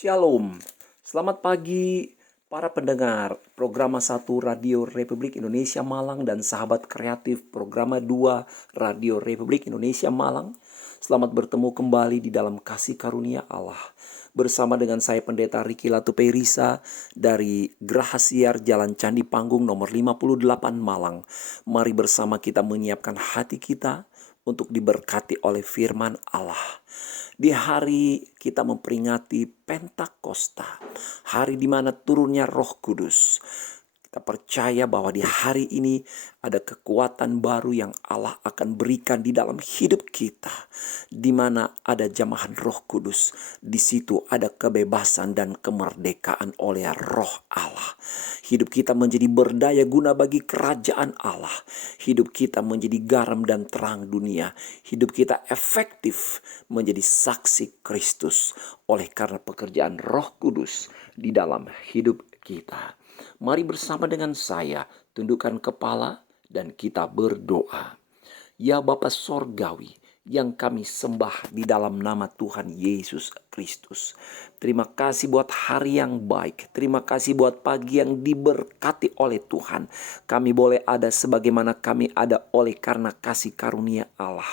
Shalom, selamat pagi para pendengar Programa 1 Radio Republik Indonesia Malang dan sahabat kreatif Programa 2 Radio Republik Indonesia Malang. Selamat bertemu kembali di dalam kasih karunia Allah. Bersama dengan saya Pendeta Riki Latupeirisa dari Graha Siar Jalan Candi Panggung nomor 58 Malang. Mari bersama kita menyiapkan hati kita untuk diberkati oleh firman Allah. Di hari kita memperingati Pentakosta, hari di mana turunnya Roh Kudus. Kita percaya bahwa di hari ini ada kekuatan baru yang Allah akan berikan di dalam hidup kita. Di mana ada jamahan Roh Kudus, di situ ada kebebasan dan kemerdekaan oleh Roh Allah. Hidup kita menjadi berdaya guna bagi kerajaan Allah. Hidup kita menjadi garam dan terang dunia. Hidup kita efektif menjadi saksi Kristus oleh karena pekerjaan Roh Kudus di dalam hidup kita. Mari bersama dengan saya tundukkan kepala dan kita berdoa. Ya Bapa Sorgawi yang kami sembah di dalam nama Tuhan Yesus Kristus. Terima kasih buat hari yang baik. Terima kasih buat pagi yang diberkati oleh Tuhan. Kami boleh ada sebagaimana kami ada oleh karena kasih karunia Allah.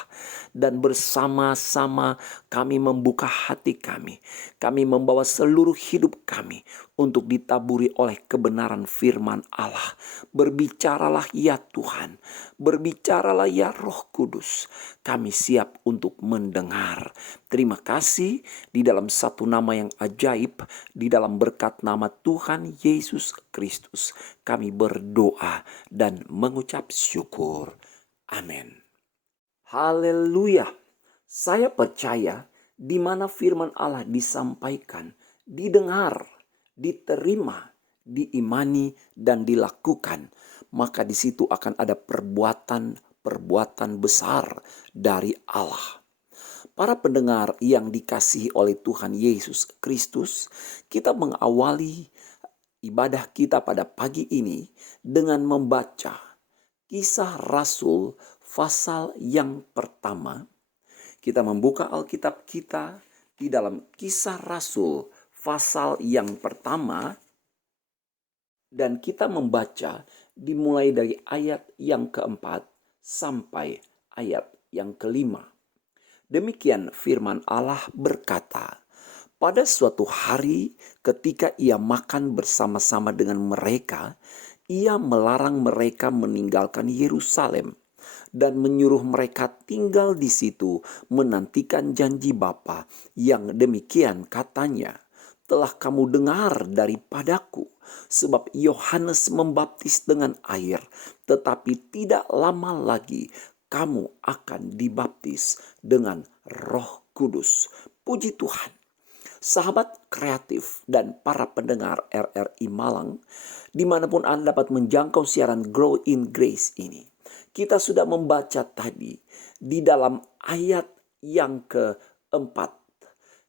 Dan bersama-sama kami membuka hati kami. Kami membawa seluruh hidup kami untuk ditaburi oleh kebenaran firman Allah. Berbicaralah ya Tuhan. Berbicaralah ya Roh Kudus. Kami siap untuk mendengar. Terima kasih di dalam satu nama yang ajaib. Di dalam berkat nama Tuhan Yesus Kristus. Kami berdoa dan mengucap syukur. Amin. Haleluya. Saya percaya di mana firman Allah disampaikan, didengar, diterima, diimani, dan dilakukan, maka di situ akan ada perbuatan besar dari Allah. Para pendengar yang dikasihi oleh Tuhan Yesus Kristus, kita mengawali ibadah kita pada pagi ini dengan membaca Kisah Rasul pasal yang pertama. Kita membuka Alkitab kita di dalam Kisah Rasul pasal yang pertama. Dan kita membaca dimulai dari ayat yang keempat sampai ayat yang kelima. Demikian firman Allah berkata, pada suatu hari ketika ia makan bersama-sama dengan mereka, ia melarang mereka meninggalkan Yerusalem dan menyuruh mereka tinggal di situ menantikan janji Bapa yang demikian katanya, telah kamu dengar daripadaku, sebab Yohanes membaptis dengan air, tetapi tidak lama lagi kamu akan dibaptis dengan Roh Kudus. Puji Tuhan. Sahabat kreatif dan para pendengar RRI Malang, dimanapun Anda dapat menjangkau siaran Grow in Grace ini. Kita sudah membaca tadi di dalam ayat yang keempat.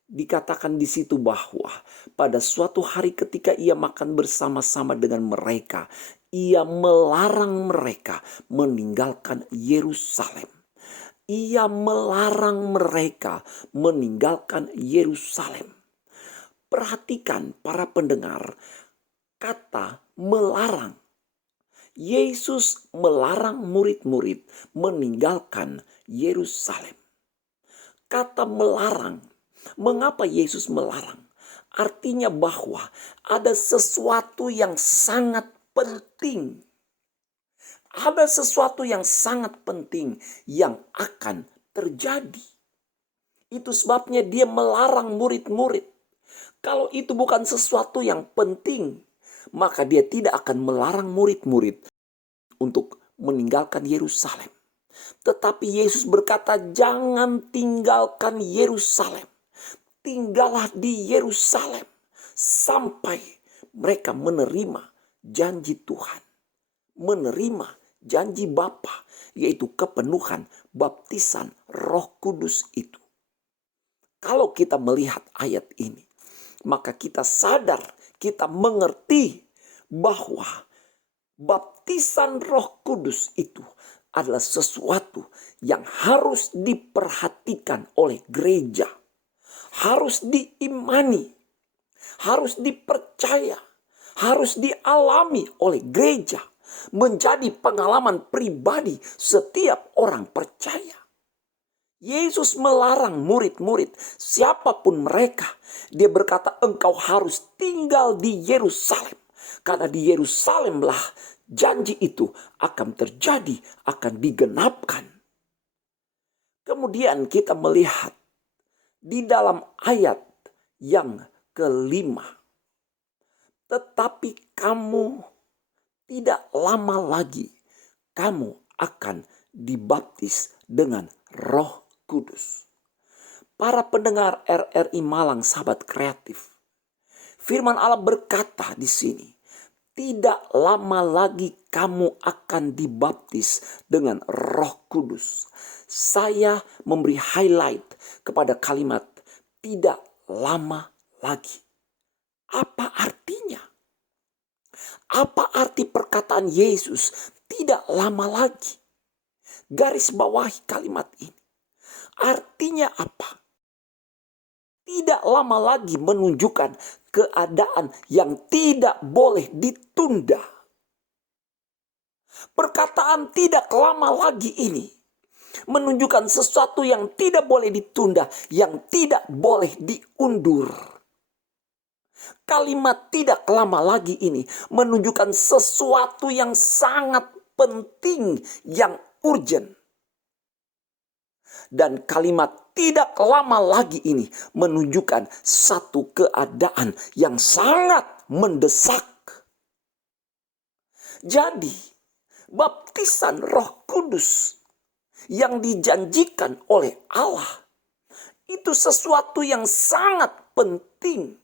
Dikatakan di situ bahwa pada suatu hari ketika ia makan bersama-sama dengan mereka, ia melarang mereka meninggalkan Yerusalem. Ia melarang mereka meninggalkan Yerusalem. Perhatikan para pendengar, kata melarang. Yesus melarang murid-murid meninggalkan Yerusalem. Kata melarang. Mengapa Yesus melarang? Artinya bahwa ada sesuatu yang sangat penting. Ada sesuatu yang sangat penting yang akan terjadi. Itu sebabnya dia melarang murid-murid. Kalau itu bukan sesuatu yang penting, maka dia tidak akan melarang murid-murid untuk meninggalkan Yerusalem. Tetapi Yesus berkata, jangan tinggalkan Yerusalem. Tinggallah di Yerusalem sampai mereka menerima janji Tuhan. Menerima janji Bapa, yaitu kepenuhan baptisan Roh Kudus itu. Kalau kita melihat ayat ini, maka kita sadar, kita mengerti bahwa baptisan Roh Kudus itu adalah sesuatu yang harus diperhatikan oleh gereja. Harus diimani. harus dipercaya, harus dialami oleh gereja, menjadi pengalaman pribadi setiap orang percaya. Yesus melarang murid-murid, siapapun mereka. Dia berkata, engkau harus tinggal di Yerusalem. Karena di Yerusalemlah janji itu akan terjadi, akan digenapkan. Kemudian kita melihat di dalam ayat yang kelima. Tetapi kamu tidak lama lagi, kamu akan dibaptis dengan Roh Kudus. Para pendengar RRI Malang, sahabat kreatif, firman Allah berkata di sini, tidak lama lagi kamu akan dibaptis dengan Roh Kudus. Saya memberi highlight kepada kalimat tidak lama lagi. Apa artinya? Apa arti perkataan Yesus tidak lama lagi? Garis bawahi kalimat ini. Artinya apa? Tidak lama lagi menunjukkan keadaan yang tidak boleh ditunda. Perkataan tidak lama lagi ini menunjukkan sesuatu yang tidak boleh ditunda, yang tidak boleh diundur. Kalimat tidak lama lagi ini menunjukkan sesuatu yang sangat penting, yang urgent. Dan kalimat tidak lama lagi ini menunjukkan satu keadaan yang sangat mendesak. Jadi, baptisan Roh Kudus yang dijanjikan oleh Allah itu sesuatu yang sangat penting.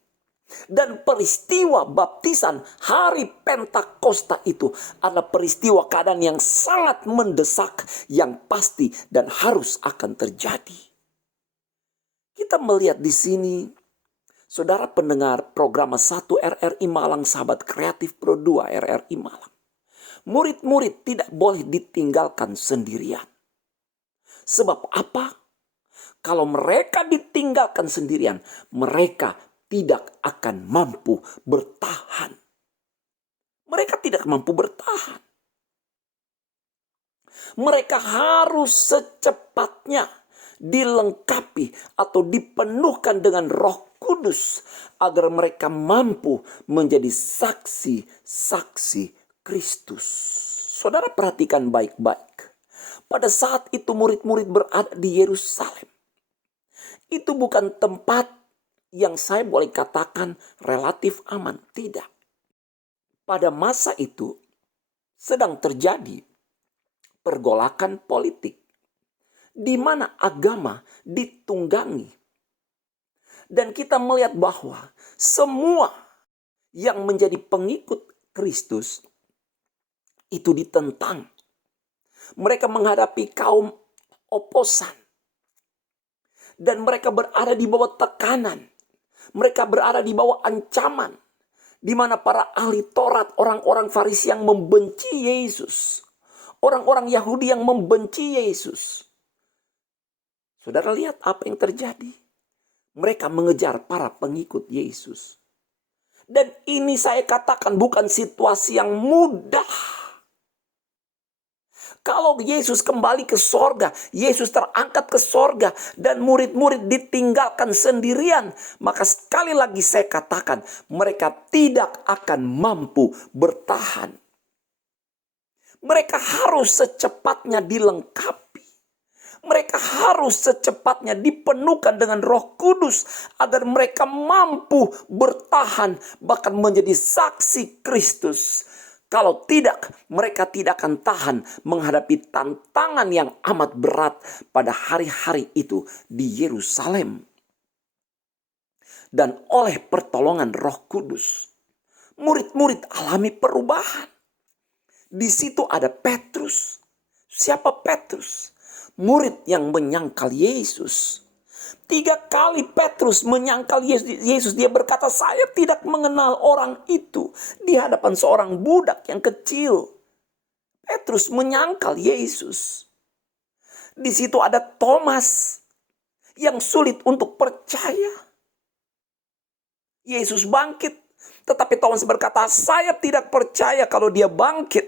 Dan peristiwa baptisan hari Pentakosta itu adalah peristiwa keadaan yang sangat mendesak, yang pasti dan harus akan terjadi. Kita melihat di sini, saudara pendengar program 1 RRI Malang, sahabat kreatif Pro 2 RRI Malang. Murid-murid tidak boleh ditinggalkan sendirian. Sebab apa? Kalau mereka ditinggalkan sendirian, mereka tidak akan mampu bertahan. Mereka tidak mampu bertahan. Mereka harus secepatnya dilengkapi atau dipenuhkan dengan Roh Kudus agar mereka mampu menjadi saksi-saksi Kristus. Saudara perhatikan baik-baik. Pada saat itu murid-murid berada di Yerusalem. Itu bukan tempat yang saya boleh katakan relatif aman. Tidak. Pada masa itu sedang terjadi pergolakan politik, di mana agama ditunggangi. Dan kita melihat bahwa semua yang menjadi pengikut Kristus itu ditentang. Mereka menghadapi kaum oposan. Dan mereka berada di bawah tekanan. Mereka berada di bawah ancaman. Di mana para ahli Taurat, orang-orang Farisi yang membenci Yesus. Orang-orang Yahudi yang membenci Yesus. Saudara lihat apa yang terjadi. Mereka mengejar para pengikut Yesus. Dan ini saya katakan bukan situasi yang mudah. Kalau Yesus kembali ke sorga, Yesus terangkat ke sorga, dan murid-murid ditinggalkan sendirian, maka sekali lagi saya katakan, mereka tidak akan mampu bertahan. Mereka harus secepatnya dilengkapi. Mereka harus secepatnya dipenuhkan dengan Roh Kudus agar mereka mampu bertahan, bahkan menjadi saksi Kristus. Kalau tidak, mereka tidak akan tahan menghadapi tantangan yang amat berat pada hari-hari itu di Yerusalem. Dan oleh pertolongan Roh Kudus, murid-murid alami perubahan. Di situ ada Petrus. Siapa Petrus? Murid yang menyangkal Yesus. 3 kali Petrus menyangkal Yesus. Dia berkata, saya tidak mengenal orang itu. Di hadapan seorang budak yang kecil. Petrus menyangkal Yesus. Di situ ada Thomas yang sulit untuk percaya. Yesus bangkit. Tetapi Thomas berkata, saya tidak percaya kalau dia bangkit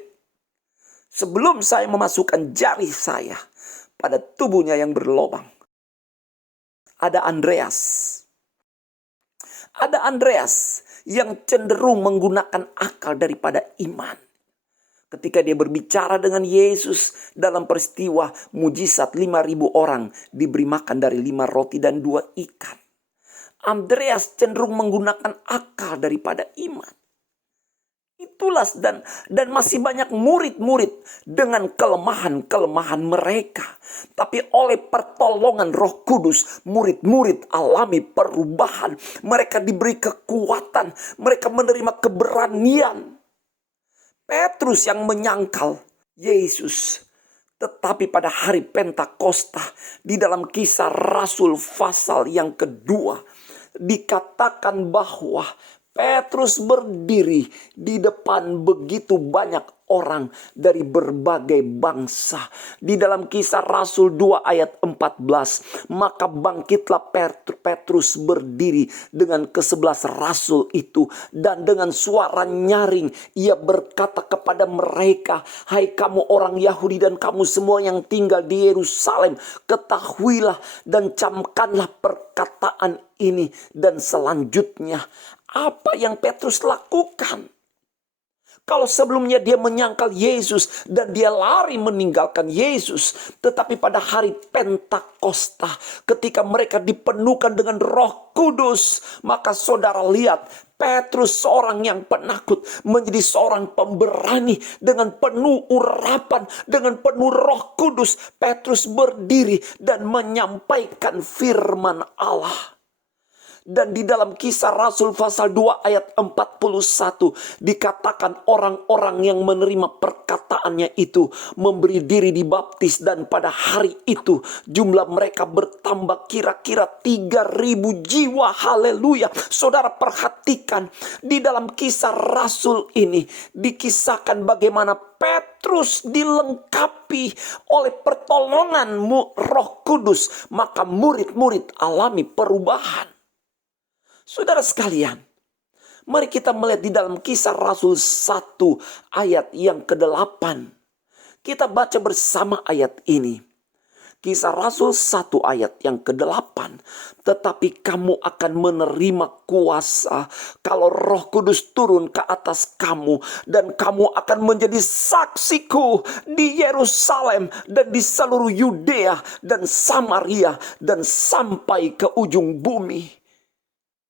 sebelum saya memasukkan jari saya pada tubuhnya yang berlobang. Ada Andreas. Ada Andreas yang cenderung menggunakan akal daripada iman. Ketika dia berbicara dengan Yesus dalam peristiwa mujizat 5.000 orang diberi makan dari 5 roti dan 2 ikan. Andreas cenderung menggunakan akal daripada iman. Itulah dan masih banyak murid-murid dengan kelemahan-kelemahan mereka. Tapi oleh pertolongan Roh Kudus, murid-murid alami perubahan. Mereka diberi kekuatan, mereka menerima keberanian. Petrus yang menyangkal Yesus. Tetapi pada hari Pentakosta, di dalam Kisah Rasul pasal yang kedua, dikatakan bahwa Petrus berdiri di depan begitu banyak orang dari berbagai bangsa. Di dalam Kisah Rasul 2 ayat 14, maka bangkitlah Petrus berdiri dengan ke-11 rasul itu, dan dengan suara nyaring ia berkata kepada mereka, hai kamu orang Yahudi dan kamu semua yang tinggal di Yerusalem, ketahuilah dan camkanlah perkataan ini. Dan selanjutnya, apa yang Petrus lakukan? Kalau sebelumnya dia menyangkal Yesus dan dia lari meninggalkan Yesus, tetapi pada hari Pentakosta ketika mereka dipenuhkan dengan Roh Kudus, maka saudara lihat Petrus seorang yang penakut menjadi seorang pemberani dengan penuh urapan, dengan penuh Roh Kudus. Petrus berdiri dan menyampaikan firman Allah. Dan di dalam Kisah Rasul pasal 2 ayat 41 dikatakan orang-orang yang menerima perkataannya itu memberi diri dibaptis, dan pada hari itu jumlah mereka bertambah kira-kira 3.000 jiwa. Haleluya. Saudara perhatikan, di dalam Kisah Rasul ini dikisahkan bagaimana Petrus dilengkapi oleh pertolongan Roh Kudus, maka murid-murid alami perubahan. Saudara sekalian, mari kita melihat di dalam Kisah Rasul 1 ayat yang ke-8. Kita baca bersama ayat ini. Kisah Rasul 1 ayat yang ke-8. Tetapi kamu akan menerima kuasa kalau Roh Kudus turun ke atas kamu, dan kamu akan menjadi saksiku di Yerusalem dan di seluruh Yudea dan Samaria dan sampai ke ujung bumi.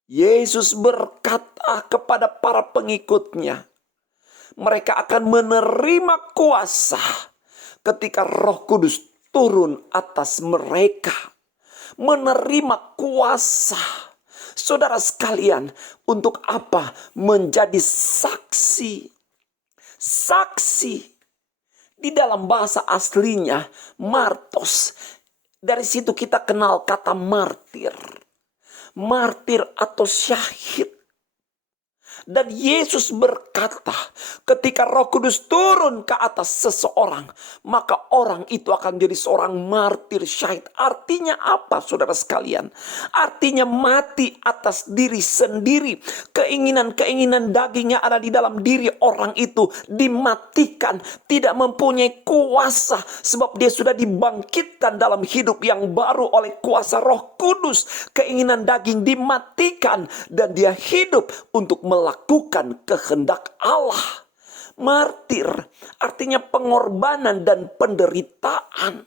Yesus berkata kepada para pengikutnya, mereka akan menerima kuasa ketika Roh Kudus turun atas mereka. Menerima kuasa. Saudara sekalian, untuk apa? Menjadi saksi. Saksi. Di dalam bahasa aslinya, martos. Dari situ kita kenal kata martir. Martir atau syahid. Dan Yesus berkata, ketika Roh Kudus turun ke atas seseorang, maka orang itu akan jadi seorang martir, syahid. Artinya apa, saudara sekalian? Artinya mati atas diri sendiri. Keinginan-keinginan dagingnya ada di dalam diri orang itu dimatikan, tidak mempunyai kuasa, sebab dia sudah dibangkitkan dalam hidup yang baru oleh kuasa Roh Kudus. Keinginan daging dimatikan dan dia hidup untuk melakukan kehendak Allah. Martir artinya pengorbanan dan penderitaan.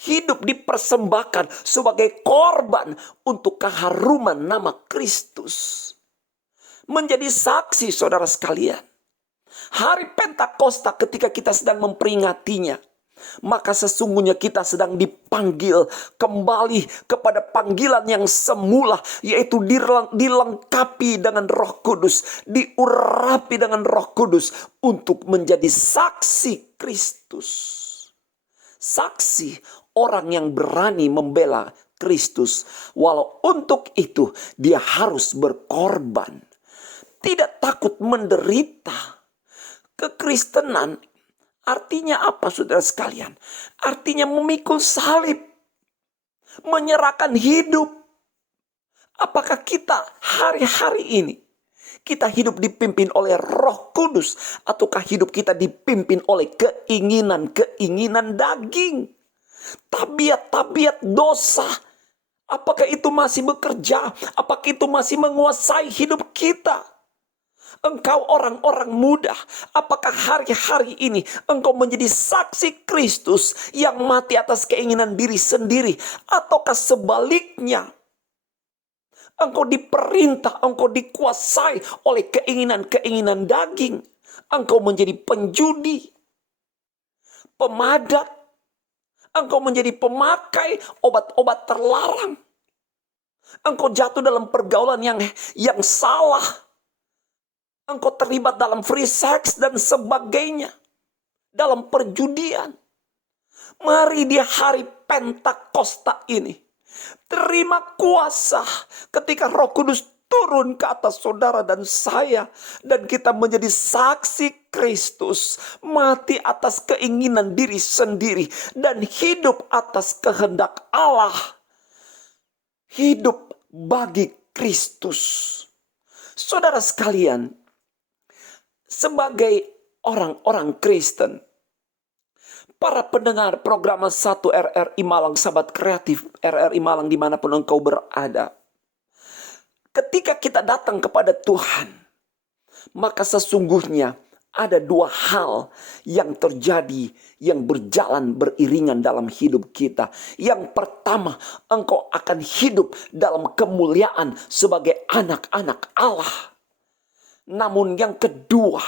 Hidup dipersembahkan sebagai korban untuk keharuman nama Kristus. Menjadi saksi, saudara sekalian. Hari Pentakosta ketika kita sedang memperingatinya, maka sesungguhnya kita sedang dipanggil kembali kepada panggilan yang semula, yaitu dilengkapi dengan Roh Kudus, diurapi dengan Roh Kudus untuk menjadi saksi Kristus. Saksi, orang yang berani membela Kristus, walau untuk itu dia harus berkorban, tidak takut menderita. Kekristenan artinya apa, saudara sekalian? Artinya memikul salib, menyerahkan hidup. Apakah kita hari-hari ini kita hidup dipimpin oleh Roh Kudus, ataukah hidup kita dipimpin oleh keinginan-keinginan daging? Tabiat-tabiat dosa, apakah itu masih bekerja? Apakah itu masih menguasai hidup kita? Engkau orang-orang muda, apakah hari-hari ini engkau menjadi saksi Kristus yang mati atas keinginan diri sendiri? Ataukah sebaliknya, engkau diperintah, engkau dikuasai oleh keinginan-keinginan daging? Engkau menjadi penjudi, pemadat, engkau menjadi pemakai obat-obat terlarang. Engkau jatuh dalam pergaulan yang salah. Engkau terlibat dalam free sex dan sebagainya. Dalam perjudian. Mari di hari Pentakosta ini, terima kuasa ketika Roh Kudus turun ke atas saudara dan saya. Dan kita menjadi saksi Kristus. Mati atas keinginan diri sendiri. Dan hidup atas kehendak Allah. Hidup bagi Kristus. Saudara sekalian, sebagai orang-orang Kristen, para pendengar program 1 RRI Malang, sahabat kreatif RRI Malang dimanapun engkau berada, ketika kita datang kepada Tuhan, maka sesungguhnya ada dua hal yang terjadi, yang berjalan beriringan dalam hidup kita. Yang pertama, engkau akan hidup dalam kemuliaan sebagai anak-anak Allah. Namun yang kedua,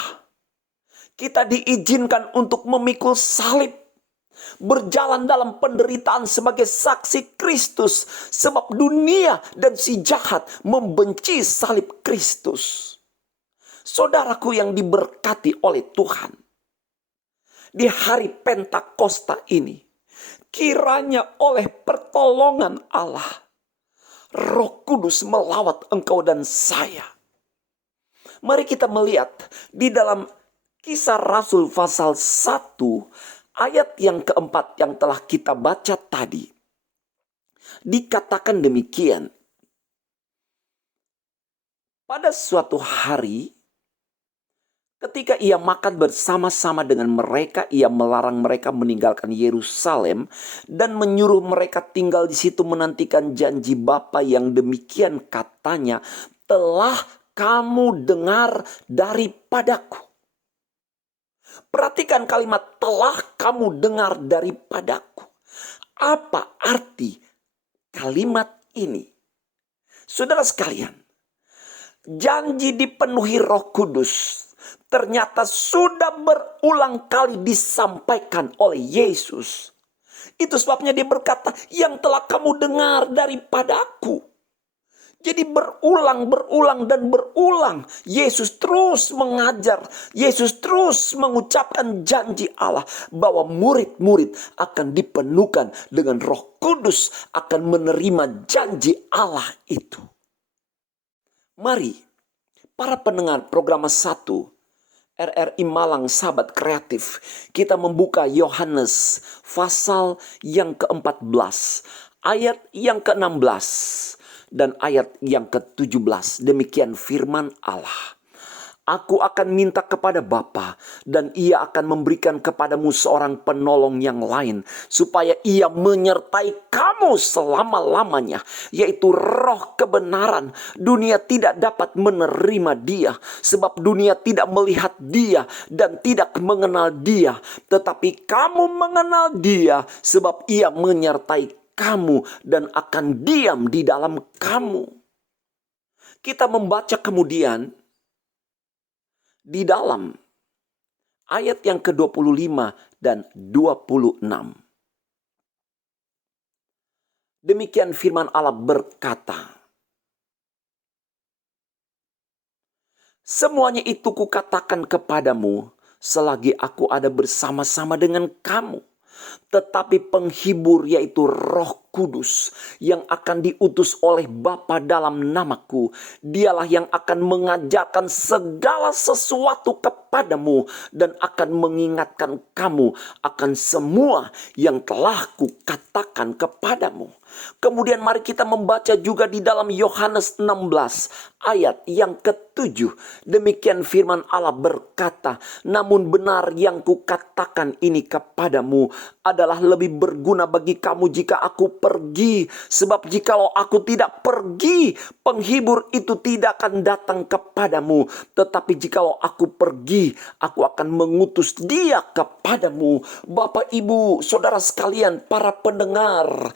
kita diizinkan untuk memikul salib, berjalan dalam penderitaan sebagai saksi Kristus, sebab dunia dan si jahat membenci salib Kristus. Saudaraku yang diberkati oleh Tuhan, di hari Pentakosta ini, kiranya oleh pertolongan Allah, Roh Kudus melawat engkau dan saya. Mari kita melihat di dalam Kisah Rasul pasal 1 ayat yang keempat yang telah kita baca tadi. Dikatakan demikian. Pada suatu hari, ketika ia makan bersama-sama dengan mereka, ia melarang mereka meninggalkan Yerusalem dan menyuruh mereka tinggal di situ menantikan janji Bapa yang demikian katanya, telah kamu dengar daripadaku. Perhatikan kalimat telah kamu dengar daripadaku. Apa arti kalimat ini? Saudara sekalian, janji dipenuhi Roh Kudus ternyata sudah berulang kali disampaikan oleh Yesus. Itu sebabnya dia berkata, yang telah kamu dengar daripadaku. Jadi berulang dan berulang. Yesus terus mengajar. Yesus terus mengucapkan janji Allah bahwa murid-murid akan dipenuhkan dengan Roh Kudus, akan menerima janji Allah itu. Mari para pendengar program 1 RRI Malang Sahabat Kreatif, kita membuka Yohanes pasal yang ke-14 ayat yang ke-16 dan ayat yang ke-17. Demikian firman Allah. Aku akan minta kepada Bapa, dan ia akan memberikan kepadamu seorang penolong yang lain, supaya ia menyertai kamu selama-lamanya, yaitu Roh kebenaran. Dunia tidak dapat menerima dia, sebab dunia tidak melihat dia dan tidak mengenal dia. Tetapi kamu mengenal dia, sebab ia menyertai kamu dan akan diam di dalam kamu. Kita membaca kemudian di dalam ayat yang ke-25 dan 26. Demikian firman Allah berkata, semuanya itu kukatakan kepadamu selagi aku ada bersama-sama dengan kamu. tetapi penghibur yaitu Roh Kudus yang akan diutus oleh Bapa dalam namaku. Dialah yang akan mengajarkan segala sesuatu kepadamu dan akan mengingatkan kamu akan semua yang telah kukatakan kepadamu. Kemudian mari kita membaca juga di dalam Yohanes 16 ayat yang ke-7. Demikian firman Allah berkata, namun benar yang kukatakan ini kepadamu adalah lebih berguna bagi kamu jika aku pergi. Sebab jikalau aku tidak pergi, penghibur itu tidak akan datang kepadamu. Tetapi jikalau aku pergi, aku akan mengutus dia kepadamu. Bapak, Ibu, Saudara sekalian, para pendengar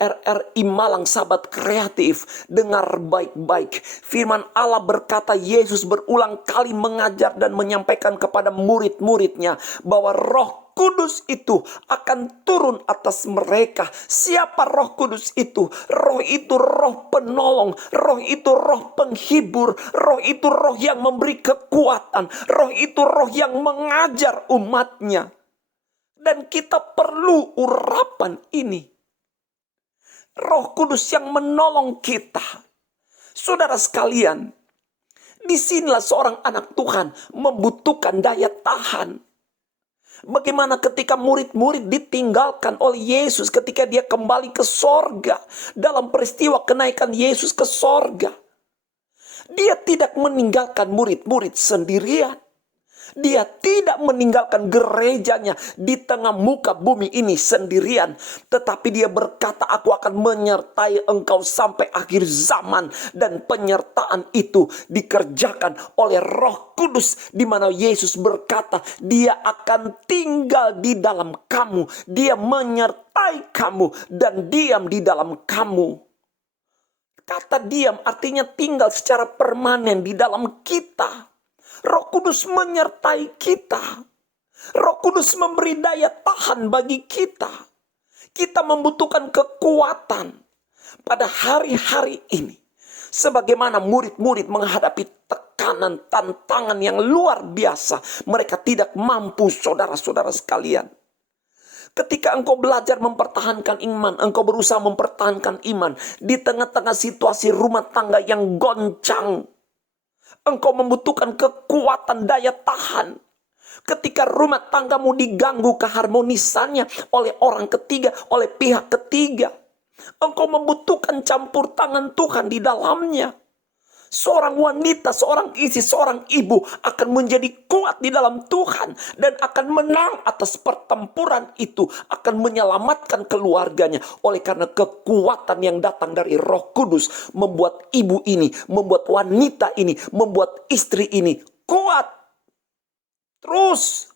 RRI Malang Sahabat Kreatif, dengar baik-baik. Firman Allah berkata, Yesus berulang kali mengajar dan menyampaikan kepada murid-muridnya bahwa Roh Kudus itu akan turun atas mereka. Siapa Roh Kudus itu? Roh itu roh penolong, roh itu roh penghibur, roh itu roh yang memberi kekuatan, roh itu roh yang mengajar umatnya. Dan kita perlu urapan ini. Roh Kudus yang menolong kita. Saudara sekalian, disinilah seorang anak Tuhan membutuhkan daya tahan. Bagaimana ketika murid-murid ditinggalkan oleh Yesus ketika dia kembali ke sorga. Dalam peristiwa kenaikan Yesus ke sorga, dia tidak meninggalkan murid-murid sendirian. Dia tidak meninggalkan gerejanya di tengah muka bumi ini sendirian. Tetapi dia berkata, aku akan menyertai engkau sampai akhir zaman. Dan penyertaan itu dikerjakan oleh Roh Kudus. Di mana Yesus berkata, dia akan tinggal di dalam kamu. Dia menyertai kamu dan diam di dalam kamu. Kata diam artinya tinggal secara permanen di dalam kita. Roh Kudus menyertai kita. Roh Kudus memberi daya tahan bagi kita. Kita membutuhkan kekuatan pada hari-hari ini. Sebagaimana murid-murid menghadapi tekanan, tantangan yang luar biasa. Mereka tidak mampu, saudara-saudara sekalian. Ketika engkau belajar mempertahankan iman, engkau berusaha mempertahankan iman di tengah-tengah situasi rumah tangga yang goncang. Engkau membutuhkan kekuatan daya tahan. Ketika rumah tanggamu diganggu keharmonisannya oleh orang ketiga, oleh pihak ketiga, engkau membutuhkan campur tangan Tuhan di dalamnya. Seorang wanita, seorang istri, seorang ibu akan menjadi kuat di dalam Tuhan dan akan menang atas pertempuran itu, akan menyelamatkan keluarganya. Oleh karena kekuatan yang datang dari Roh Kudus membuat ibu ini, membuat wanita ini, membuat istri ini kuat. Terus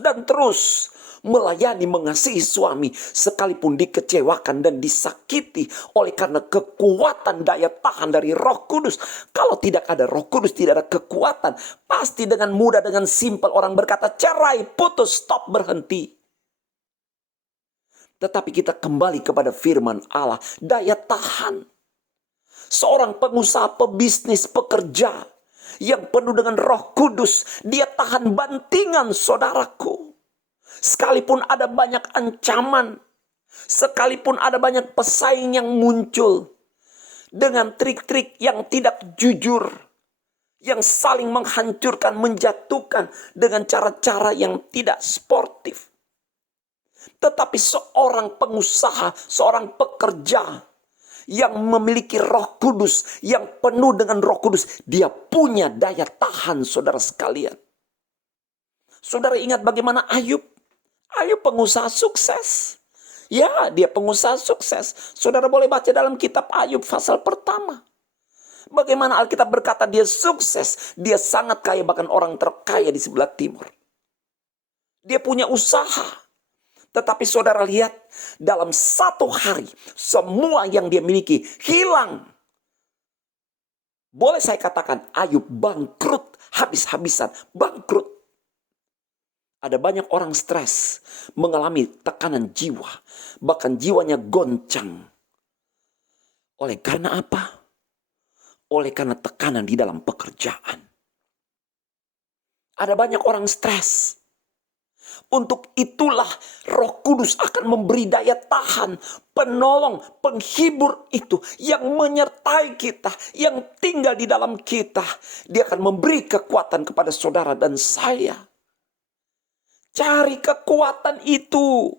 dan terus melayani, mengasihi suami sekalipun dikecewakan dan disakiti oleh karena kekuatan daya tahan dari Roh Kudus. Kalau tidak ada Roh Kudus, tidak ada kekuatan, pasti dengan mudah, dengan simpel orang berkata cerai, putus, stop, berhenti. Tetapi kita kembali kepada firman Allah, daya tahan. Seorang pengusaha, pebisnis, pekerja yang penuh dengan Roh Kudus, dia tahan bantingan, saudaraku. Sekalipun ada banyak ancaman, sekalipun ada banyak pesaing yang muncul dengan trik-trik yang tidak jujur, yang saling menghancurkan, menjatuhkan dengan cara-cara yang tidak sportif. Tetapi seorang pengusaha, seorang pekerja yang memiliki Roh Kudus, yang penuh dengan Roh Kudus, dia punya daya tahan, saudara sekalian. Saudara ingat bagaimana Ayub? Ayub pengusaha sukses. Ya, dia pengusaha sukses. Saudara boleh baca dalam kitab Ayub pasal pertama. Bagaimana Alkitab berkata dia sukses. Dia sangat kaya, bahkan orang terkaya di sebelah timur. Dia punya usaha. Tetapi saudara lihat, dalam satu hari semua yang dia miliki hilang. Boleh saya katakan Ayub bangkrut, habis-habisan, bangkrut. Ada banyak orang stres, mengalami tekanan jiwa, bahkan jiwanya goncang. Oleh karena apa? Oleh karena tekanan di dalam pekerjaan. Ada banyak orang stres. Untuk itulah Roh Kudus akan memberi daya tahan, penolong, penghibur itu yang menyertai kita, yang tinggal di dalam kita. Dia akan memberi kekuatan kepada saudara dan saya. Cari kekuatan itu.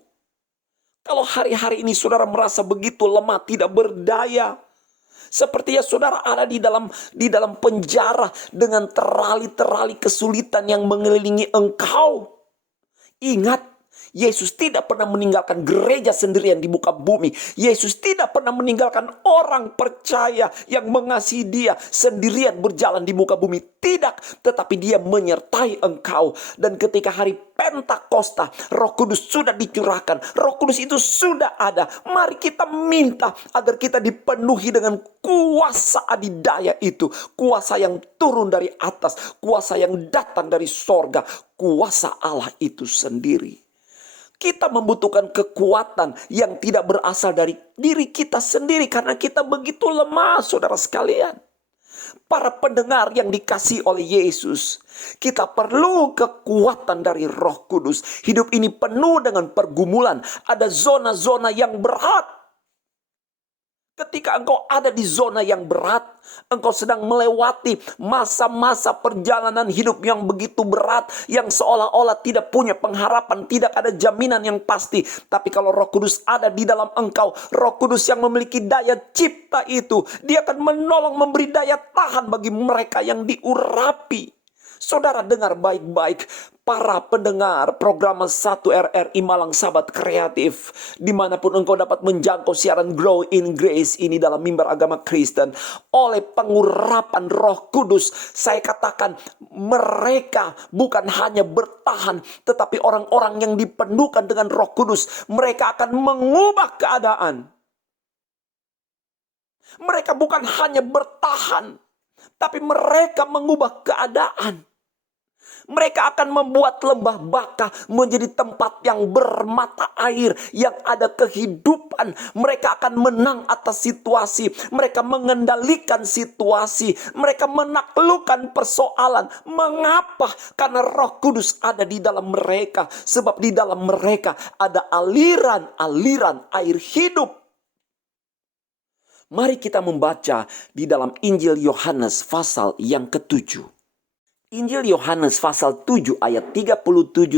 Kalau hari-hari ini saudara merasa begitu lemah, tidak berdaya, sepertinya saudara ada di dalam penjara dengan terali-terali kesulitan yang mengelilingi engkau. Ingat, Yesus tidak pernah meninggalkan gereja sendirian di muka bumi. Yesus tidak pernah meninggalkan orang percaya yang mengasihi Dia sendirian berjalan di muka bumi. Tidak, tetapi Dia menyertai engkau. Dan ketika hari Pentakosta, Roh Kudus sudah dicurahkan. Roh Kudus itu sudah ada. Mari kita minta agar kita dipenuhi dengan kuasa adidaya itu. Kuasa yang turun dari atas. Kuasa yang datang dari sorga. Kuasa Allah itu sendiri. Kita membutuhkan kekuatan yang tidak berasal dari diri kita sendiri. Karena kita begitu lemah, saudara sekalian. Para pendengar yang dikasihi oleh Yesus, kita perlu kekuatan dari Roh Kudus. Hidup ini penuh dengan pergumulan. Ada zona-zona yang berat. Ketika engkau ada di zona yang berat, engkau sedang melewati masa-masa perjalanan hidup yang begitu berat, yang seolah-olah tidak punya pengharapan, tidak ada jaminan yang pasti. Tapi kalau Roh Kudus ada di dalam engkau, Roh Kudus yang memiliki daya cipta itu, Dia akan menolong, memberi daya tahan bagi mereka yang diurapi. Saudara dengar baik-baik, para pendengar program 1 RRI Malang Sahabat Kreatif, dimanapun engkau dapat menjangkau siaran Grow in Grace ini dalam mimbar agama Kristen, oleh pengurapan Roh Kudus, saya katakan mereka bukan hanya bertahan, tetapi orang-orang yang dipenuhkan dengan Roh Kudus, mereka akan mengubah keadaan. Mereka bukan hanya bertahan, tapi mereka mengubah keadaan. Mereka akan membuat lembah Baka menjadi tempat yang bermata air, yang ada kehidupan. Mereka akan menang atas situasi. Mereka mengendalikan situasi. Mereka menaklukkan persoalan. Mengapa? Karena Roh Kudus ada di dalam mereka. Sebab di dalam mereka ada aliran-aliran air hidup. Mari kita membaca di dalam Injil Yohanes pasal yang ke-7. Injil Yohanes pasal 7 ayat 37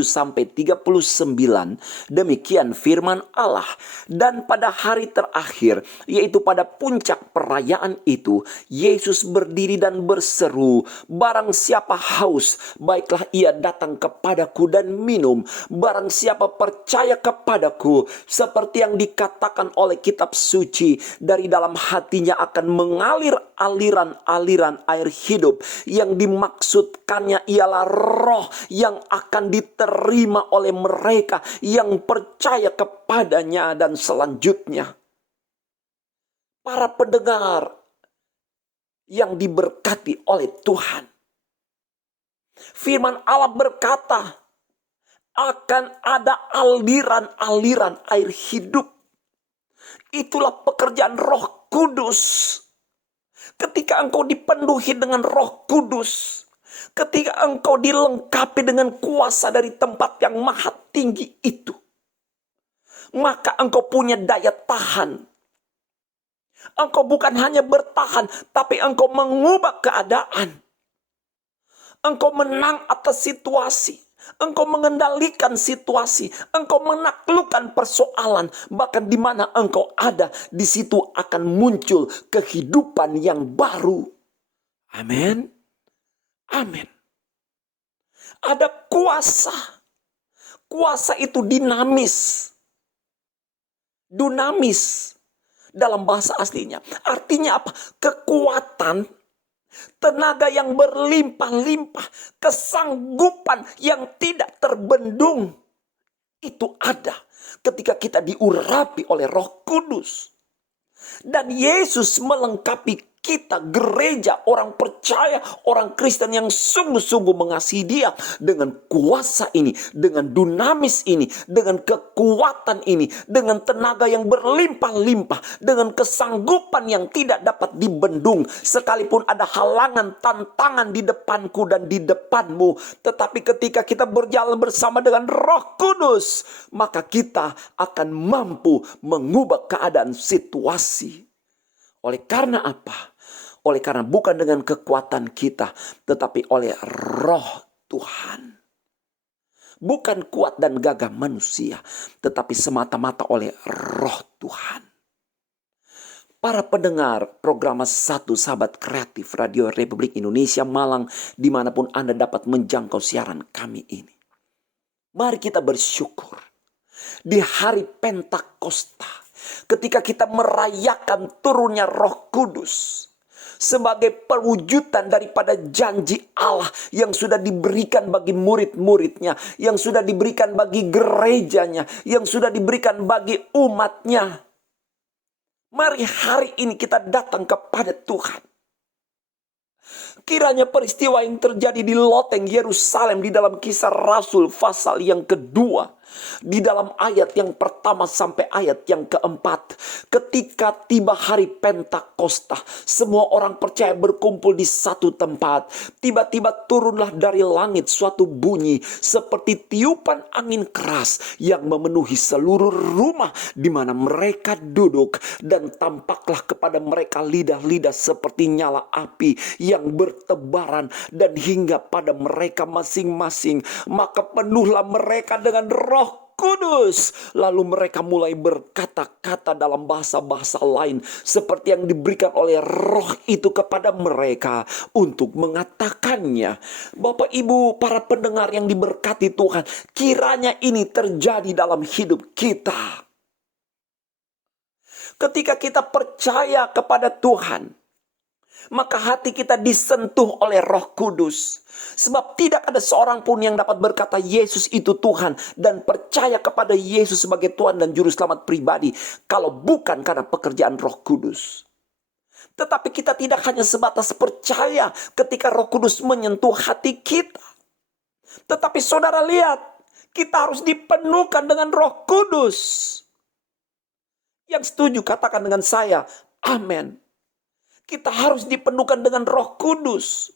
sampai 39, demikian firman Allah. Dan pada hari terakhir, yaitu pada puncak perayaan itu, Yesus berdiri dan berseru, barang siapa haus, baiklah ia datang kepadaku dan minum. Barang siapa percaya kepadaku, seperti yang dikatakan oleh kitab suci, dari dalam hatinya akan mengalir aliran-aliran air hidup. Yang dimaksudkannya ialah roh yang akan diterima oleh mereka yang percaya kepadanya. Dan selanjutnya, para pendengar yang diberkati oleh Tuhan, firman Allah berkata, akan ada aliran-aliran air hidup. Itulah pekerjaan Roh Kudus. Ketika engkau dipenuhi dengan Roh Kudus, ketika engkau dilengkapi dengan kuasa dari tempat yang maha tinggi itu, maka engkau punya daya tahan. Engkau bukan hanya bertahan, tapi engkau mengubah keadaan. Engkau menang atas situasi. Engkau mengendalikan situasi. Engkau menaklukkan persoalan. Bahkan di mana engkau ada, di situ akan muncul kehidupan yang baru. Amin. Amin. Ada kuasa. Kuasa itu dinamis. Dunamis dalam bahasa aslinya. Artinya apa? Kekuatan, tenaga yang berlimpah-limpah, kesanggupan yang tidak terbendung. Itu ada ketika kita diurapi oleh Roh Kudus. Dan Yesus melengkapi Kita gereja, orang percaya, orang Kristen yang sungguh-sungguh mengasihi Dia dengan kuasa ini, dengan dunamis ini, dengan kekuatan ini, dengan tenaga yang berlimpah-limpah, dengan kesanggupan yang tidak dapat dibendung. Sekalipun ada halangan, tantangan di depanku dan di depanmu, tetapi ketika kita berjalan bersama dengan Roh Kudus, maka kita akan mampu mengubah keadaan situasi. Oleh karena apa? Oleh karena bukan dengan kekuatan kita, tetapi oleh Roh Tuhan. Bukan kuat dan gagah manusia, tetapi semata-mata oleh Roh Tuhan. Para pendengar program Satu Sahabat Kreatif Radio Republik Indonesia Malang, dimanapun Anda dapat menjangkau siaran kami ini. Mari kita bersyukur di hari Pentakosta, ketika kita merayakan turunnya Roh Kudus sebagai perwujudan daripada janji Allah yang sudah diberikan bagi murid-muridnya, yang sudah diberikan bagi gerejanya, yang sudah diberikan bagi umatnya. Mari hari ini kita datang kepada Tuhan. Kiranya peristiwa yang terjadi di loteng Yerusalem di dalam Kisah Rasul pasal yang kedua, di dalam ayat yang pertama sampai ayat yang keempat, ketika tiba hari Pentakosta, semua orang percaya berkumpul di satu tempat. Tiba-tiba turunlah dari langit suatu bunyi seperti tiupan angin keras yang memenuhi seluruh rumah di mana mereka duduk, dan tampaklah kepada mereka lidah-lidah seperti nyala api yang bertebaran dan hingga pada mereka masing-masing. Maka penuhlah mereka dengan Roh Kudus. Lalu mereka mulai berkata-kata dalam bahasa-bahasa lain seperti yang diberikan oleh Roh itu kepada mereka untuk mengatakannya. Bapak Ibu, para pendengar yang diberkati Tuhan, kiranya ini terjadi dalam hidup kita. Ketika kita percaya kepada Tuhan, maka hati kita disentuh oleh Roh Kudus. Sebab tidak ada seorang pun yang dapat berkata Yesus itu Tuhan dan percaya kepada Yesus sebagai Tuhan dan Juru Selamat pribadi kalau bukan karena pekerjaan Roh Kudus. Tetapi kita tidak hanya sebatas percaya ketika Roh Kudus menyentuh hati kita. Tetapi saudara lihat, kita harus dipenuhkan dengan Roh Kudus. Yang setuju katakan dengan saya, amin. Kita harus dipenuhkan dengan Roh Kudus.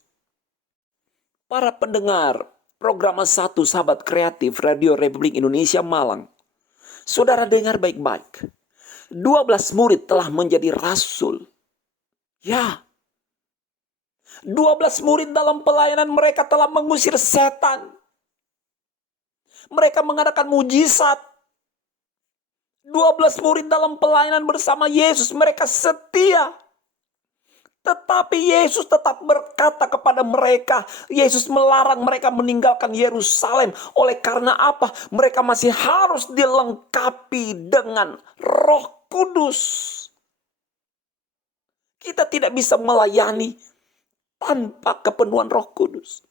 Para pendengar program Satu Sahabat Kreatif Radio Republik Indonesia Malang, saudara dengar baik-baik. 12 murid telah menjadi rasul. Ya, 12 murid dalam pelayanan mereka telah mengusir setan. Mereka mengadakan mujizat. 12 murid dalam pelayanan bersama Yesus, mereka setia. Tetapi Yesus tetap berkata kepada mereka, Yesus melarang mereka meninggalkan Yerusalem. Oleh karena apa? Mereka masih harus dilengkapi dengan Roh Kudus. Kita tidak bisa melayani tanpa kepenuhan Roh Kudus.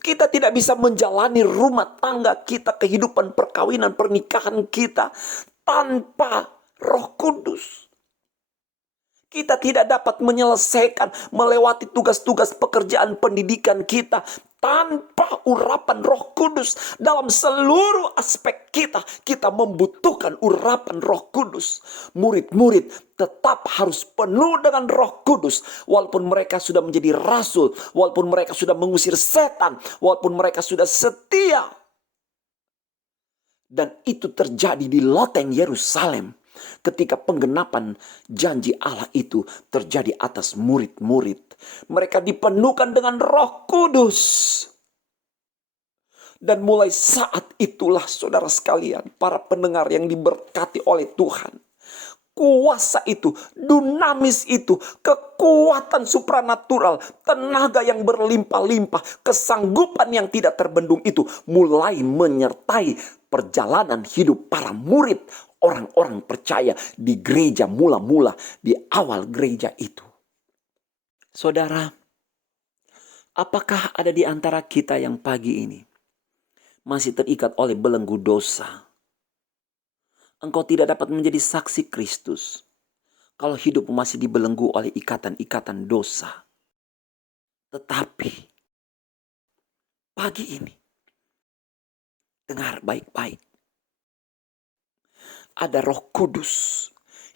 Kita tidak bisa menjalani rumah tangga kita, kehidupan perkawinan, pernikahan kita tanpa Roh Kudus. Kita tidak dapat menyelesaikan, melewati tugas-tugas pekerjaan pendidikan kita tanpa urapan Roh Kudus. Dalam seluruh aspek kita, kita membutuhkan urapan Roh Kudus. Murid-murid tetap harus penuh dengan Roh Kudus. Walaupun mereka sudah menjadi rasul, walaupun mereka sudah mengusir setan, walaupun mereka sudah setia. Dan itu terjadi di loteng Yerusalem. Ketika penggenapan janji Allah itu terjadi atas murid-murid. Mereka dipenuhkan dengan Roh Kudus. Dan mulai saat itulah saudara sekalian, para pendengar yang diberkati oleh Tuhan, kuasa itu, dunamis itu, kekuatan supranatural, tenaga yang berlimpah-limpah, kesanggupan yang tidak terbendung itu mulai menyertai perjalanan hidup para murid, orang-orang percaya di gereja mula-mula, di awal gereja itu. Saudara, apakah ada di antara kita yang pagi ini masih terikat oleh belenggu dosa? Engkau tidak dapat menjadi saksi Kristus kalau hidupmu masih dibelenggu oleh ikatan-ikatan dosa. Tetapi pagi ini, dengar baik-baik. Ada Roh Kudus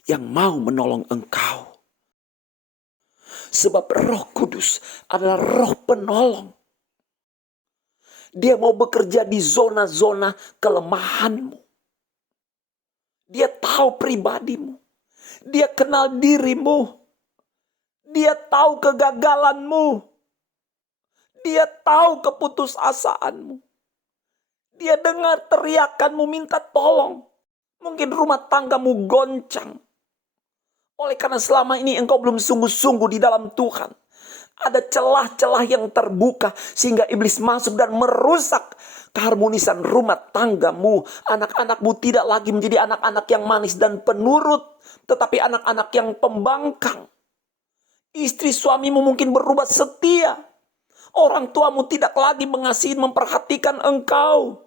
yang mau menolong engkau. Sebab Roh Kudus adalah roh penolong. Dia mau bekerja di zona-zona kelemahanmu. Dia tahu pribadimu. Dia kenal dirimu. Dia tahu kegagalanmu. Dia tahu keputusasaanmu. Dia dengar teriakanmu minta tolong. Mungkin rumah tanggamu goncang. Oleh karena selama ini engkau belum sungguh-sungguh di dalam Tuhan. Ada celah-celah yang terbuka sehingga iblis masuk dan merusak keharmonisan rumah tanggamu. Anak-anakmu tidak lagi menjadi anak-anak yang manis dan penurut, tetapi anak-anak yang pembangkang. Istri suamimu mungkin berubah setia. Orang tuamu tidak lagi mengasihi, memperhatikan engkau.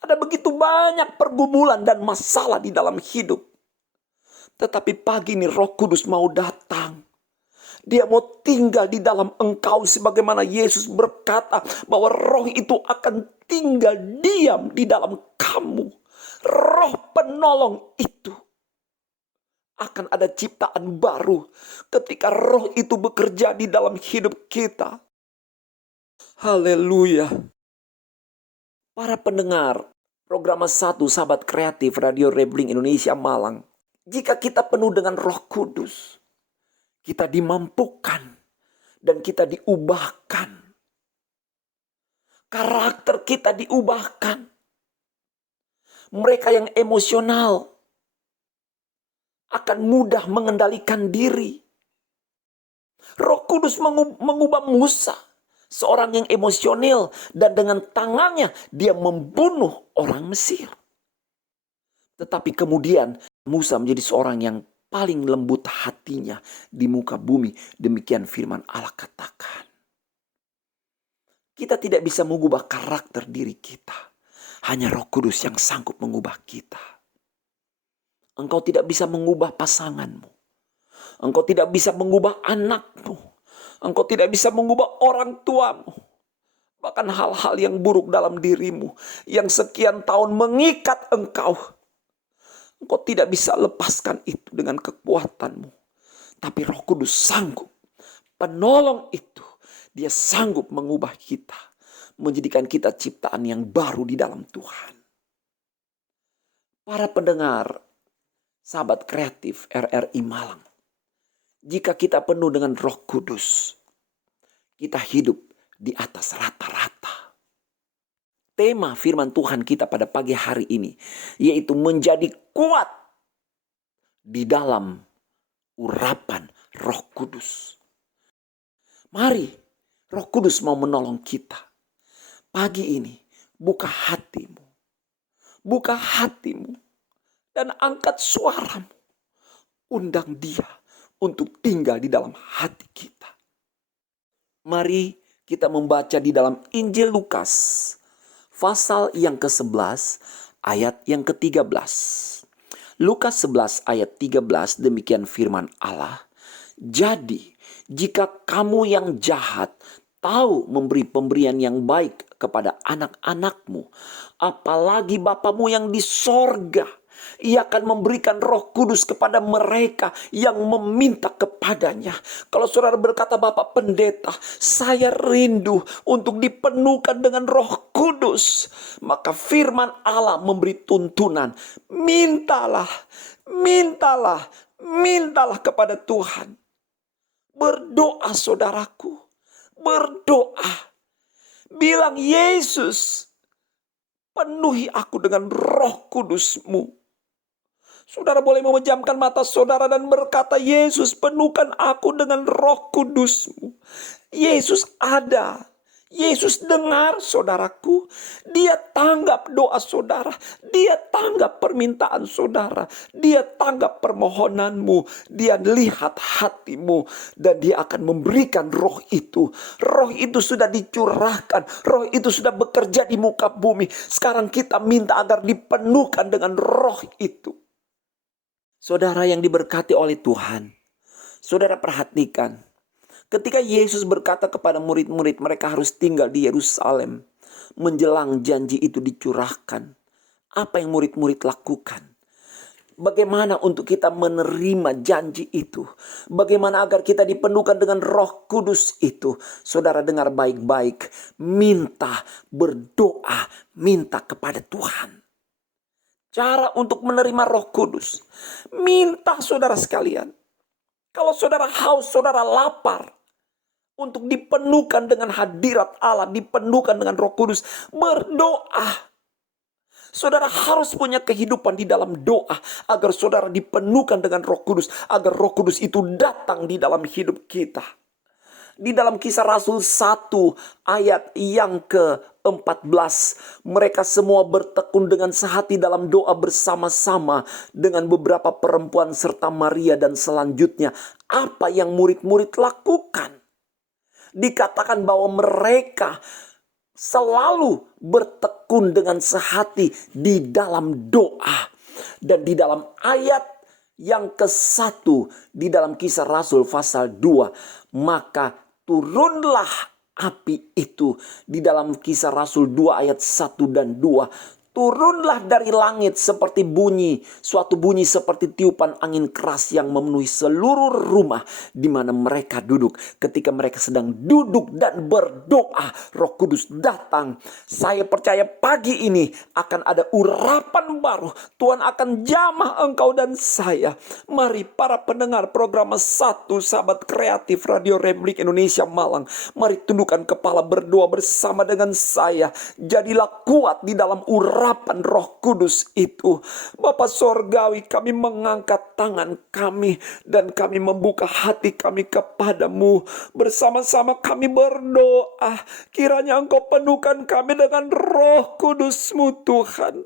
Ada begitu banyak pergumulan dan masalah di dalam hidup. Tetapi pagi ini Roh Kudus mau datang. Dia mau tinggal di dalam engkau sebagaimana Yesus berkata bahwa roh itu akan tinggal diam di dalam kamu. Roh penolong itu akan ada ciptaan baru ketika roh itu bekerja di dalam hidup kita. Haleluya. Para pendengar program 1 Sahabat Kreatif Radio Republik Indonesia Malang. Jika kita penuh dengan Roh Kudus, kita dimampukan dan kita diubahkan. Karakter kita diubahkan. Mereka yang emosional akan mudah mengendalikan diri. Roh Kudus mengubah Musa, seorang yang emosional, dan dengan tangannya dia membunuh orang Mesir. Tetapi kemudian Musa menjadi seorang yang paling lembut hatinya di muka bumi. Demikian firman Allah katakan. Kita tidak bisa mengubah karakter diri kita. Hanya Roh Kudus yang sanggup mengubah kita. Engkau tidak bisa mengubah pasanganmu. Engkau tidak bisa mengubah anakmu. Engkau tidak bisa mengubah orang tuamu. Bahkan hal-hal yang buruk dalam dirimu, yang sekian tahun mengikat engkau, engkau tidak bisa lepaskan itu dengan kekuatanmu. Tapi Roh Kudus sanggup. Penolong itu, dia sanggup mengubah kita. Menjadikan kita ciptaan yang baru di dalam Tuhan. Para pendengar, Sahabat Kreatif RRI Malang. Jika kita penuh dengan Roh Kudus, kita hidup di atas rata-rata. Tema firman Tuhan kita pada pagi hari ini, yaitu menjadi kuat di dalam urapan Roh Kudus. Mari, Roh Kudus mau menolong kita. Pagi ini, buka hatimu. Buka hatimu dan angkat suaramu. Undang dia untuk tinggal di dalam hati kita. Mari kita membaca di dalam Injil Lukas, pasal yang ke-11, ayat yang ke-13. Lukas 11 ayat 13, demikian firman Allah. Jadi, jika kamu yang jahat tahu memberi pemberian yang baik kepada anak-anakmu, apalagi Bapamu yang di sorga, Ia akan memberikan Roh Kudus kepada mereka yang meminta kepadanya. Kalau saudara berkata, Bapak Pendeta, saya rindu untuk dipenuhkan dengan Roh Kudus, maka firman Allah memberi tuntunan. Mintalah, mintalah, mintalah kepada Tuhan. Berdoa saudaraku, berdoa. Bilang, Yesus, penuhi aku dengan Roh Kudus-Mu. Saudara boleh memejamkan mata saudara dan berkata, Yesus, penuhkan aku dengan Roh Kudus-Mu. Yesus ada. Yesus dengar saudaraku. Dia tanggap doa saudara. Dia tanggap permintaan saudara. Dia tanggap permohonanmu. Dia lihat hatimu. Dan dia akan memberikan roh itu. Roh itu sudah dicurahkan. Roh itu sudah bekerja di muka bumi. Sekarang kita minta agar dipenuhkan dengan roh itu. Saudara yang diberkati oleh Tuhan, saudara perhatikan. Ketika Yesus berkata kepada murid-murid mereka harus tinggal di Yerusalem menjelang janji itu dicurahkan, apa yang murid-murid lakukan? Bagaimana untuk kita menerima janji itu? Bagaimana agar kita dipenuhkan dengan Roh Kudus itu? Saudara dengar baik-baik, minta, berdoa, minta kepada Tuhan. Cara untuk menerima Roh Kudus, minta saudara sekalian. Kalau saudara haus, saudara lapar untuk dipenuhkan dengan hadirat Allah, dipenuhkan dengan Roh Kudus, berdoa. Saudara harus punya kehidupan di dalam doa agar saudara dipenuhkan dengan Roh Kudus, agar Roh Kudus itu datang di dalam hidup kita. Di dalam Kisah Rasul 1 ayat yang ke-14, mereka semua bertekun dengan sehati dalam doa bersama-sama dengan beberapa perempuan serta Maria, dan selanjutnya apa yang murid-murid lakukan? Dikatakan bahwa mereka selalu bertekun dengan sehati di dalam doa. Dan di dalam ayat yang ke-1 di dalam Kisah Rasul pasal 2, maka turunlah api itu. Di dalam Kisah Rasul 2 ayat 1 dan 2. Turunlah dari langit seperti suatu bunyi seperti tiupan angin keras yang memenuhi seluruh rumah di mana mereka duduk. Ketika mereka sedang duduk dan berdoa, Roh Kudus datang. Saya percaya pagi ini akan ada urapan baru. Tuhan akan jamah engkau dan saya. Mari para pendengar program 1 Sahabat Kreatif Radio Republik Indonesia Malang, mari tundukkan kepala berdoa bersama dengan saya. Jadilah kuat di dalam urapan Roh Kudus itu. Bapa Sorgawi, kami mengangkat tangan kami dan kami membuka hati kami kepadamu. Bersama-sama kami berdoa, kiranya Engkau penuhkan kami dengan Roh Kudus-Mu Tuhan.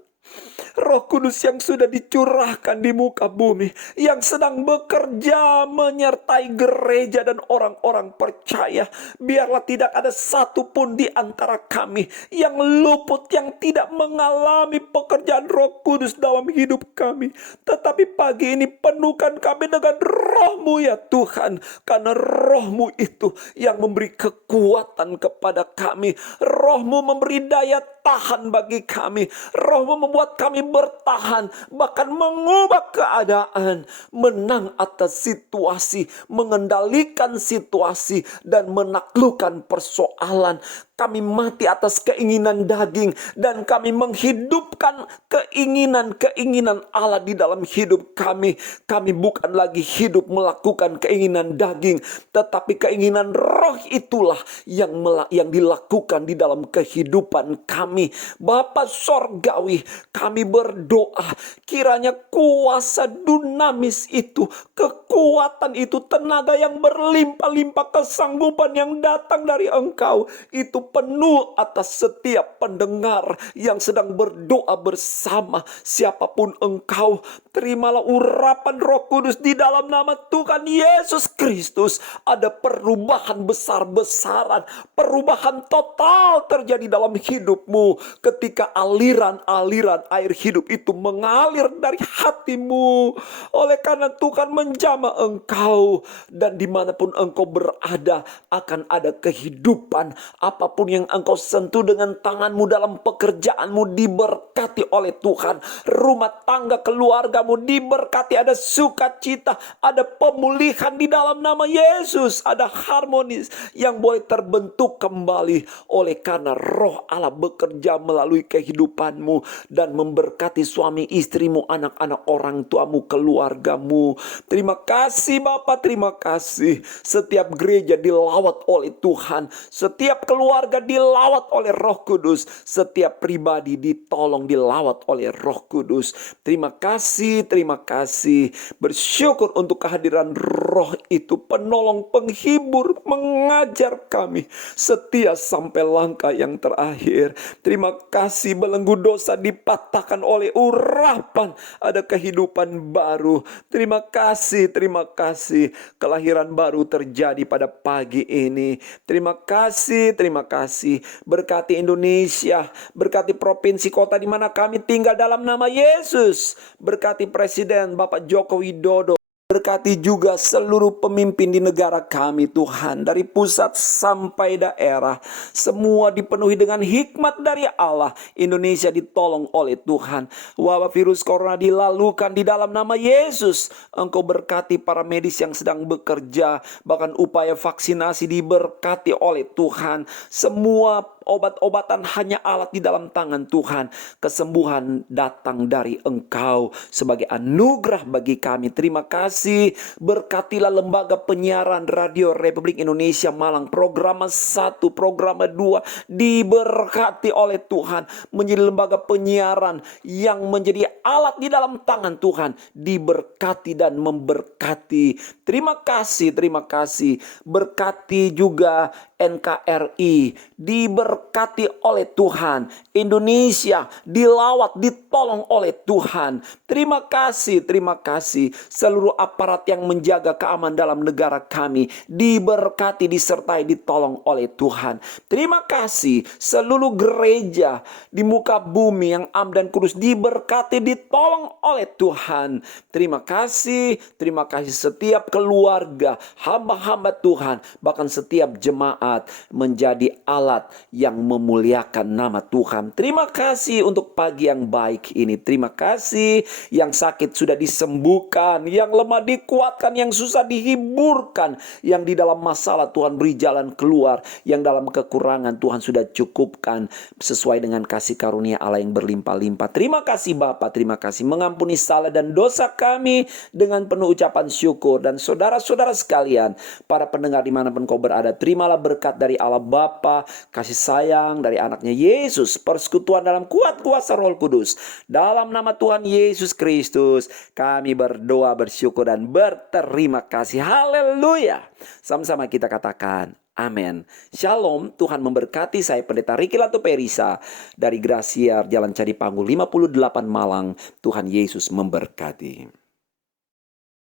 Roh Kudus yang sudah dicurahkan di muka bumi, yang sedang bekerja menyertai gereja dan orang-orang percaya. Biarlah tidak ada satupun di antara kami yang luput, yang tidak mengalami pekerjaan Roh Kudus dalam hidup kami. Tetapi pagi ini penuhkan kami dengan Roh-Mu ya Tuhan, karena Roh-Mu itu yang memberi kekuatan kepada kami. Roh-Mu memberi daya tahan bagi kami. Roh-Mu membuat kami bertahan, bahkan mengubah keadaan, menang atas situasi, mengendalikan situasi, dan menaklukkan persoalan. Kami mati atas keinginan daging dan kami menghidupkan keinginan-keinginan Allah di dalam hidup kami. Kami bukan lagi hidup melakukan keinginan daging, tetapi keinginan roh itulah yang dilakukan di dalam kehidupan kami. Bapa Sorgawi, kami berdoa kiranya kuasa dunamis itu, kekuatan itu, tenaga yang berlimpah-limpah, kesanggupan yang datang dari Engkau itu penuh atas setiap pendengar yang sedang berdoa bersama. Siapapun engkau, terimalah urapan Roh Kudus di dalam nama Tuhan Yesus Kristus. Ada perubahan besar-besaran, perubahan total terjadi dalam hidupmu ketika aliran-aliran air hidup itu mengalir dari hatimu. Oleh karena Tuhan menjamah engkau, dan dimanapun engkau berada akan ada kehidupan. Apapun yang engkau sentuh dengan tanganmu dalam pekerjaanmu diberkati oleh Tuhan. Rumah tangga keluargamu diberkati, ada sukacita, ada pemulihan di dalam nama Yesus, ada harmonis yang boleh terbentuk kembali oleh karena Roh Allah bekerja melalui kehidupanmu dan memberkati suami istrimu, anak-anak orang tuamu, keluargamu. Terima kasih Bapa, terima kasih. Setiap gereja dilawat oleh Tuhan, setiap keluarga dilawat oleh Roh Kudus, setiap pribadi ditolong dilawat oleh Roh Kudus. Terima kasih, terima kasih. Bersyukur untuk kehadiran Roh itu, penolong, penghibur, mengajar kami setia sampai langkah yang terakhir. Terima kasih, belenggu dosa dipatahkan oleh urapan, ada kehidupan baru. Terima kasih, kelahiran baru terjadi pada pagi ini. Terima kasih kasih. Berkati Indonesia, berkati provinsi kota di mana kami tinggal dalam nama Yesus. Berkati Presiden Bapak Joko Widodo. Berkati juga seluruh pemimpin di negara kami Tuhan. Dari pusat sampai daerah. Semua dipenuhi dengan hikmat dari Allah. Indonesia ditolong oleh Tuhan. Wabah virus corona dilalukan di dalam nama Yesus. Engkau berkati para medis yang sedang bekerja. Bahkan upaya vaksinasi diberkati oleh Tuhan. Semua obat-obatan hanya alat di dalam tangan Tuhan. Kesembuhan datang dari Engkau sebagai anugerah bagi kami. Terima kasih. Berkatilah lembaga penyiaran Radio Republik Indonesia Malang. Program 1, program 2 diberkati oleh Tuhan. Menjadi lembaga penyiaran yang menjadi alat di dalam tangan Tuhan. Diberkati dan memberkati. Terima kasih, terima kasih. Berkati juga NKRI, diberkati oleh Tuhan. Indonesia dilawat, ditolong oleh Tuhan. Terima kasih, terima kasih. Seluruh aparat yang menjaga keamanan dalam negara kami diberkati, disertai, ditolong oleh Tuhan. Terima kasih. Seluruh gereja di muka bumi yang am dan kudus diberkati, ditolong oleh Tuhan. Terima kasih setiap keluarga, hamba-hamba Tuhan, bahkan setiap jemaat menjadi alat yang memuliakan nama Tuhan. Terima kasih untuk pagi yang baik ini. Terima kasih yang sakit sudah disembuhkan, yang lemah dikuatkan, yang susah dihiburkan, yang di dalam masalah Tuhan beri jalan keluar, yang dalam kekurangan Tuhan sudah cukupkan sesuai dengan kasih karunia Allah yang berlimpah-limpah. Terima kasih Bapa, terima kasih mengampuni salah dan dosa kami dengan penuh ucapan syukur. Dan saudara-saudara sekalian, para pendengar dimanapun kau berada, terimalah berkat dari Allah Bapa, kasih sayang dari anaknya Yesus, persekutuan dalam kuat kuasa Roh Kudus. Dalam nama Tuhan Yesus Kristus kami berdoa, bersyukur dan berterima kasih. Haleluya. Sama-sama kita katakan amin. Shalom. Tuhan memberkati. Saya Pendeta Riki Lato Perisa dari Gracia Jalan Cadi Panggung 58 Malang. Tuhan Yesus memberkati.